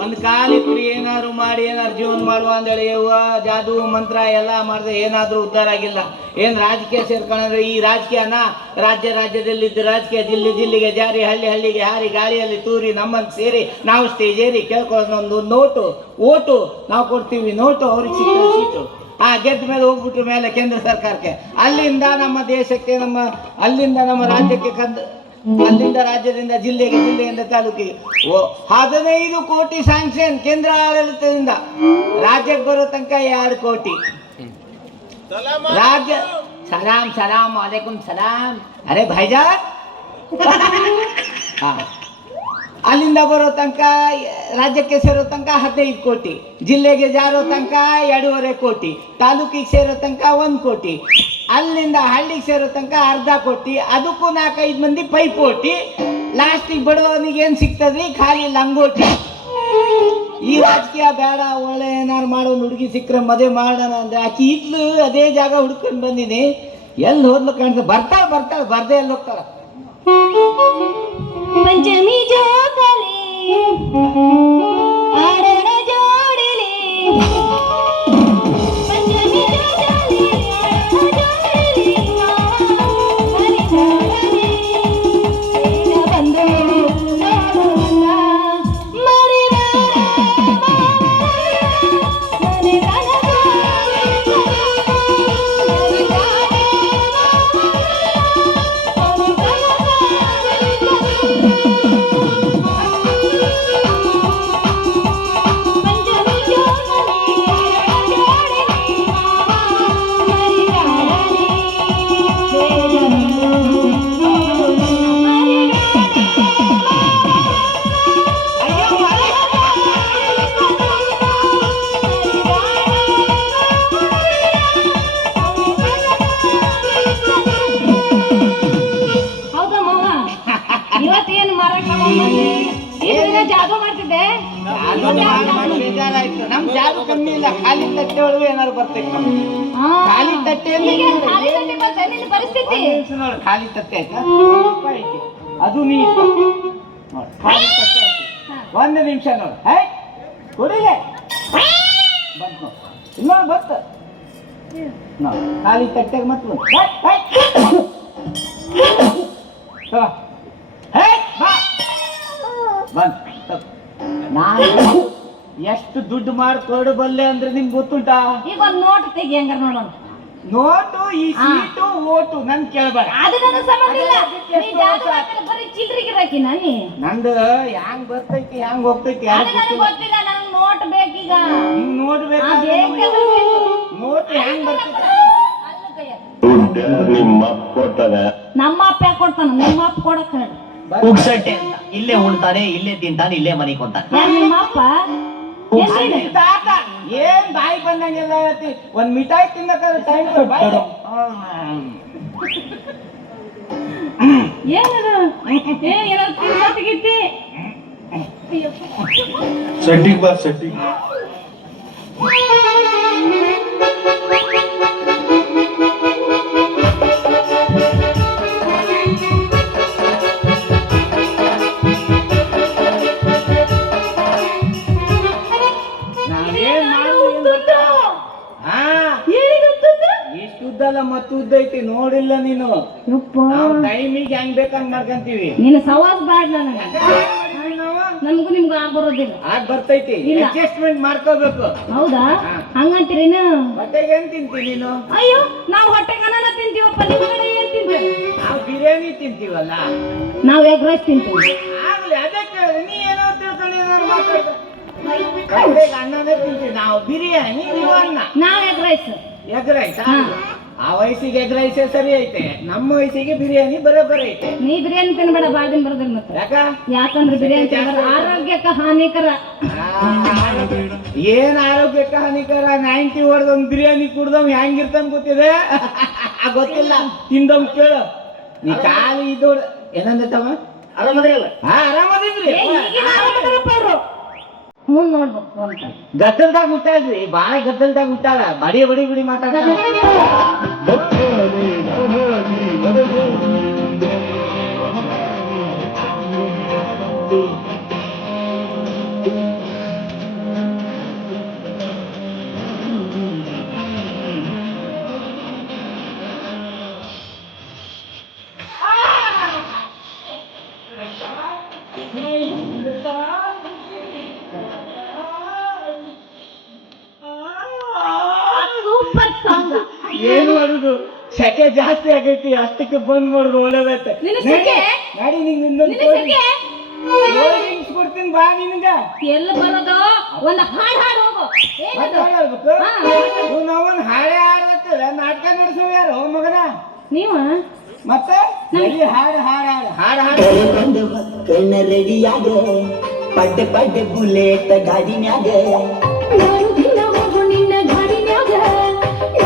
ಒಂದ್ ಕಾಲಿತ್ರಿ ಏನಾದ್ರು ಮಾಡಿ ಏನಾದ್ರು ಜೀವನ ಮಾಡುವ ಅಂದೇಳಿ ಜಾದು ಮಂತ್ರ ಎಲ್ಲ ಮಾಡಿದ್ರೆ ಏನಾದ್ರೂ ಉದ್ಧಾರ ಆಗಿಲ್ಲ. ಏನ್ ರಾಜಕೀಯ ಸೇರ್ಕೊಂಡ್ರೆ ಈ ರಾಜಕೀಯನ ರಾಜ್ಯದಲ್ಲಿದ್ದ ರಾಜಕೀಯ ಜಿಲ್ಲೆಗೆ ಜಾರಿ, ಹಳ್ಳಿಗೆ ಹಾರಿ, ಗಾಳಿಯಲ್ಲಿ ತೂರಿ ನಮ್ಮನ್ನು ಸೇರಿ ನಾವು ಸ್ಟೇಜ್ ಏರಿ ಕೇಳ್ಕೊಳ್ಳೋದು ಒಂದು ಓಟು ನಾವು ಕೊಡ್ತೀವಿ, ನೋಟು ಅವ್ರಿಗೆ ಸಿಕ್ಕ ಸೀಟು. ಗೆದ್ದ ಮೇಲೆ ಹೋಗ್ಬಿಟ್ರ ಮೇಲೆ ಕೇಂದ್ರ ಸರ್ಕಾರಕ್ಕೆ, ಅಲ್ಲಿಂದ ನಮ್ಮ ದೇಶಕ್ಕೆ, ಅಲ್ಲಿಂದ ನಮ್ಮ ರಾಜ್ಯಕ್ಕೆ ಅಲ್ಲಿಂದ ರಾಜ್ಯದಿಂದ ಜಿಲ್ಲೆಯಿಂದ ತಾಲೂಕಿಗೆ 15 ಕೋಟಿ ಸ್ಯಾಂಕ್ಷನ್ ಕೇಂದ್ರ ಆಡಳಿತದಿಂದ. ರಾಜ್ಯಕ್ಕೆ ಬರೋ ತನಕ 2 ಕೋಟಿ. ರಾಜ್ಯ ಸಲಾಂ ವಾಲೇಕುಂ ಸಲಾಂ. ಅರೆ ಭಾಯ್ಜಾನ್. ಅಲ್ಲಿಂದ ಬರೋ ತನಕ ರಾಜ್ಯಕ್ಕೆ ಸೇರೋ ತನಕ 15 ಕೋಟಿ, ಜಿಲ್ಲೆಗೆ ಜಾರೋ ತನಕ 2.5 ಕೋಟಿ, ತಾಲೂಕಿಗೆ ಸೇರೋ ತನಕ 1 ಕೋಟಿ, ಅಲ್ಲಿಂದ ಹಳ್ಳಿಗೆ ಸೇರೋ ತನಕ 1/2 ಕೋಟಿ, ಅದಕ್ಕೂ 4-5 ಮಂದಿ ಪೈಪೋಟಿ. ಲಾಸ್ಟಿಗೆ ಬಡವನಿಗೆ ಏನು ಸಿಗ್ತದ್ರಿ? ಖಾಲಿ ಲಂಗೋಟಿ. ಈ ರಾಜಕೀಯ ಬೇಡ, ಒಳ್ಳೆ ಏನಾರು ಮಾಡೋ ಹುಡುಗಿ ಸಿಕ್ಕರೆ ಮದುವೆ ಮಾಡೋಣ ಅಂದ್ರೆ ಆಕಿ ಇದ್ಲು ಅದೇ ಜಾಗ ಹುಡ್ಕೊಂಡು ಬಂದಿನಿ. ಎಲ್ಲಿ ಹೋದ್ಲು ಕಾಣ್ತದೆ? ಬರ್ತಾಳೆ ಬರ್ದೇ ಎಲ್ಲಿ ಹೋಗ್ತಾಳ? ಪಂಚಮಿ ಜೋಗಲಿ ಆಡಣ ಜೋಡಿಲಿ, ಪಂಚಮಿ ಜೋಗಲಿ ಆಡಣ ಜೋಡಿಲಿ, ಹರಿದಾಡಲಿ ಬೇಗ ಬಂದು ನೋಡೋಣ ಮರಿಬೇಡ ಮನೆ ಕನಕ ಜಾದು ಮಾಡ್ತಿದ್ದೆ. ಬೇಜಾರಾಯ್ತು. ನಮ್ ಜಾದು ಕಮ್ಮಿ ಇಲ್ಲ, ಖಾಲಿ ತಟ್ಟೆ ಒಳಗೆ ಏನಾರು ಬರ್ತೈತೆ. ಖಾಲಿ ತಟ್ಟೆಯಲ್ಲಿ ಪರಿಸ್ಥಿತಿ ನೋಡಿ, ಖಾಲಿ ತಟ್ಟೆ ಆಯ್ತಾ, ಅದು ನೀ ಖಾಲಿ ತಟ್ಟೆ ಆಯ್ತು. 1 ನಿಮಿಷ ನೋಡಿ, ಕೊಡಿಗೆ ಬಂತು ಇನ್ನೊಂದು ಬತ್ತು ಖಾಲಿ ತಟ್ಟೆಗೆ ಮತ್ತೆ ಬಂತು. ನಾನು ಎಷ್ಟು ದುಡ್ಡು ಮಾಡಿ ಕೊಡಬಲ್ಲೆ ಅಂದ್ರೆ ನಿಮ್ಗೆ ಗೊತ್ತುಂಟಾ? ಈಗ ಒಂದು ನೋಟ್ ತೆಗಿ ಹಂಗಾರ ನೋಡೋಣ. ನೋಟು ಈ ಸೀಟು ಓಟು ನನ್ ಕೇಳ್ಬೇಡ, ಅದು ನನಗೆ ಸಂಬಂಧ ಇಲ್ಲ. ನೀ ಜಾದು ಮಾಡ್ತಿಲ್ಲ, ಬರೀ ಚಿಲ್ರಿಗೆ ರಾಕಿ ನಾನಿ. ನಂದು ಹ್ಯಾಂಗ್ ಬರ್ತೈತಿ ಹ್ಯಾಂಗ್ ಹೋಗ್ತೈತಿ ಅದು ನನಗೆ ಗೊತ್ತಿಲ್ಲ. ನನಗೆ ನೋಟ್ ಬೇಕೀಗ. ಹಿಂಗ್ ನೋಡ್ಬೇಕು. ನೋಟ್ ಹ್ಯಾಂಗ್ ಬರ್ತೈತಿ? ನಿಮ್ಮ ಅಪ್ಪ ಕೊಡ್ತಾನೆ. ನಮ್ಮ ಅಪ್ಪ ಯಾಕೆ ಕೊಡ್ತಾನ? ನಿಮ್ಮ ಅಪ್ಪ ಕೊಡಕ್ ಹೇಳಿ. ಉಗ್ಸಟ್ಟೆ ಅಂತ ಇಲ್ಲೇ ಉಣ್ತಾನೆ, ಇಲ್ಲೇ ತಿಂತಾನೆ, ಇಲ್ಲೇ ಮನೆ ಕೊಂತಾನೆ. ಯಾರು ನಿಮ್ಮ ಅಪ್ಪ? ತಾತ ಏನ್ ಬಾಯಿ ಬಂದಂಗೆಲ್ಲ ಹೇಳ್ತಿ. ಒಂದ್ ಮಿಠಾಯಿ ತಿನ್ನಕ್ಕಾದ್ರೆ ಟೈಮ್ ಏನದು? ಏನೋ ತಿನ್ನತ್ತಿಗಿತ್ತಿ. ಸೆಟ್ಟಿಂಗ್ ಬಾ ಸೆಟ್ಟಿಂಗ್. ಇಷ್ಟುದ್ದಲ್ಲ ಮತ್ತು ಉದ್ದ ಐತಿ, ನೋಡಿಲ್ಲ ನೀನು. ನಾವು ಟೈಮಿಗೆ ಹೆಂಗ್ ಬೇಕಂಗ್ ಮಾಡ್ಕಂತೀವಿ. ನೀನು ಸವಾಸ್ ಬ್ಯಾಡ ನನಗೆ. ನಮಗೂ ನಿಮ್ಗೂ ಆಗ ಬರೋದಿಲ್ಲ. ಆಗ ಬರ್ತೈತಿ, ಅಡ್ಜಸ್ಟ್ಮೆಂಟ್ ಮಾಡ್ಕೋಬೇಕು. ಹೌದಾ? ಹಂಗಂತೀರೇನು? ಹೊಟ್ಟೆಗೆ ಏನ್ ತಿಂತೀವಿ ನೀನು? ಅಯ್ಯೋ, ನಾವು ಹೊಟ್ಟೆಗೆ ಅನ್ನ ತಿಂತೀವಪ್ಪ. ನಿಮ್ಮ ಕಡೆ ಏನ್ ತಿಂತೀವಿ? ನಾವು ಬಿರಿಯಾನಿ ತಿಂತೀವಲ್ಲ. ನಾವು ಎಗ್ ರೈಸ್ ತಿಂತೀವಿ. ಆಗ್ಲಿ, ಅದಕ್ಕೆ ನೀ ಏನೋ ತಿಳ್ಕೊಂಡು ಏನಾರು ಮಾತಾಡ್ತ. ಅನ್ನನೇ ತಿಂತೀವಿ ನಾವು, ಬಿರಿಯಾನಿ ನೀವು ಅನ್ನ. ನಾವ್ ಎಗ್ ರೈಸ್. ಎಗ್ ರೈಸ್ ಆ ವಯಸ್ಸಿಗೆ ಎಗ್ ರೈಸೇ ಸರಿ ಐತೆ, ನಮ್ಮ ವಯಸ್ಸಿಗೆ ಬಿರಿಯಾನಿ ಬರೋಬ್ಬರ ಐತೆ. ನೀ ಬಿರಿಯಾನಿ ತಿನ್ಬೇಡ, ಬಾಳ ದಿನ ಬರೋದಿಲ್ಲ ಮತ್ತೆ. ಯಾಕಂದ್ರೆ ಬಿರಿಯಾನಿ ತಿನ್ನೋದು ಆರೋಗ್ಯಕ್ಕೆ ಹಾನಿಕರ. ಏನ್ ಆರೋಗ್ಯಕ್ಕೆ ಹಾನಿಕರ? 90 ಹೊಡೆದವ್ ಬಿರಿಯಾನಿ ಕುಡ್ದವ್ ಹೆಂಗಿರ್ತಾನ ಗೊತ್ತಿದೆ? ಗೊತ್ತಿಲ್ಲ, ತಿಂದವ್ ಕೇಳು. ನೀ ಖಾಲಿ ಇದು ಏನಂದವ? ಆರಾಮದ್ರಲ್ಲ? ಆರಾಮದಿದ್ರಿ. ಮುಂದ್ ನೋಡ್ಬೇಕು ಅಂತ ಗದ್ದಲ್ದಾಗ ಹುಟ್ಟಾಳ್ರಿ, ಬಾಳ ಗದ್ದಲ್ದಾಗ ಹುಟ್ಟಾಳ. ಬಡಿ ಮಾತಾಡ್ತಾಳ. Super song. ಏನು ಮಾಡುದು, ಸೆಕೆ ಜಾಸ್ತಿ ಆಗೈತಿ, ಅಷ್ಟಕ್ಕೆ ಬಂದ್ ಮಾಡುದು ಒಳ್ಳೇದೈತೆ. ನಿನ್ನ ಸೆಕೆ? ನಡಿ ನಿಂಗೆ ಇನ್ನೊಂದು ನಿನ್ನ ಸೆಕೆ? ಕೋಲ್ಡ್ ಡ್ರಿಂಕ್ಸ್ ಕೊಡ್ತೀನಿ ಬಾ ನಿನ್ಗ. ಎಲ್ಲಿ ಬರೋದು? ಒಂದು ಹಾಡು ಹೋಗು. ಮತ್ತೆ ಏನದು? ಹಾಡ್ ಹೇಳ್ಬೇಕು? ಹಾ. ಇವ್ ನಾವೊಂದ್ ಹಾಡೇ ಹಾಡತ್ತಲ್ಲ, ನಾಟಕ ನಡೆಸೋ ಯಾರು ಮಗನ? ನೀವ ಮತ್ತೆ ನಡಿ ಹಾಡು ಹಾಡು ಹಾಡು ಹಾಡು ಹಾಡು. ಒಂದು ಮಕ್ಕಳನ್ನ ರೆಡಿಯಾಗ ಪಡ್ಡೆ ಪಡ್ಡೆ ಬುಲೆಟ್ ಗಾಡಿನ್ಯಾಗ